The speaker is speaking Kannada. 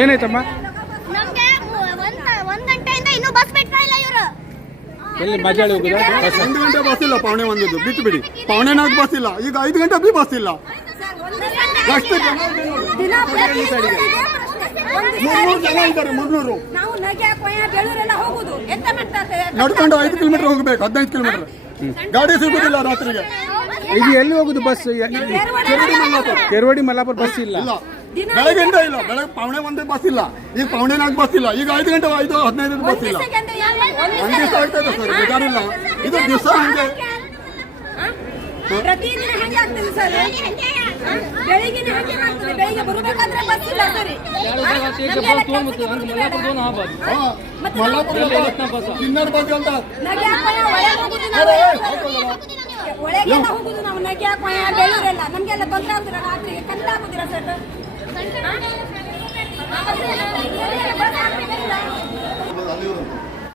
ಏನಾಯ್ತಮ್ಮ? ನಮ್ಗೆ ಒಂದ್ ಒಂದ್ ಗಂಟೆಯಿಂದ ಇನ್ನೂ ಬಸ್ ಬಿಡ್ತಾ ಇಲ್ಲ ಇವರು? ಎಲ್ಲಿ ಮಜಾಳಿ ಹೋಗುದಾ? ಬಸ್ ಒಂದು ಗಂಟೆ ಬಸ್ ಇಲ್ಲ ಪೌಣೆ ಒಂದಿದ್ದು ಬಿಟ್ಟು ಬಿಡಿ. ಪೌಣೆ ನಾಲ್ಕು ಬಸ್ ಇಲ್ಲ. ಈಗ ಐದು ಗಂಟೆ ಬಿ ಬಸ್ ಇಲ್ಲ. ಜನ ಮುನ್ನೂರು ಜನ ಇದ್ದಾರೆ. ಮುನ್ನೂರು ನಡ್ಕೊಂಡು ಐದು ಕಿಲೋಮೀಟರ್ ಹೋಗ್ಬೇಕು ಹದಿನೈದು ಕಿಲೋಮೀಟರ್ ಗಾಡಿ ಸಿಗುದಿಲ್ಲ ರಾತ್ರಿಗೆ. ಇದು ಎಲ್ಲಿ ಹೋಗುದು ಬಸ್? ಕೆರವಡಿ ಮಲ್ಲಾಪುರ. ಬಸ್ ಇಲ್ಲ. ಇಲ್ಲ. ಬೆಳಗ್ಗೆಯಿಂದ ಇಲ್ಲ. ಬೆಳಗ್ಗೆ ಪೌಣೆ ಒಂದೇ ಬಸ್ ಇಲ್ಲ. ಈಗ ಪೌಣೆ ನಾಲ್ಕು ಬಸ್ ಇಲ್ಲ. ಈಗ ಐದು ಗಂಟೆ ಐದು ಹದಿನೈದು ಬಸ್ ಇಲ್ಲ. ಒಂದ್ ದಿವಸ ಆಗ್ತದೆ ಸರ್. ಬೇಜಾರಿಲ್ಲ. ಇದು ದಿವಸ ಹಂಗೆ. ಪ್ರತಿದಿನ ಹೆಂಗೆ ಆಗ್ತದೆ ಸರ್. ಬೆಳಿಗ್ಗೆ ಹೆಂಗೆ ಆಗ್ತದೆ ಬೆಳಿಗ್ಗೆ ಬರಬೇಕಾದ್ರೆ ಬಸ್ ಇಲ್ಲ ಸರಿ. ಹಾ, ಮಲ್ಲಾಪುರ ಕಿನ್ನರ್ ಬಗ್ಗೆ ಅಂತ ನಗೆ ಕೊಯ್ಯ ಒಳಗೆ ಹೋಗುದು ನಾವು ಒಳಗೆಲ್ಲ ಹೋಗುದು ನಾವು. ನಗೆ ನಮ್ಗೆಲ್ಲ ತೊಂದರೆ ಆಗುದಿಲ್ಲ ಕಷ್ಟ ಆಗುದಿಲ್ಲ ಸರ್.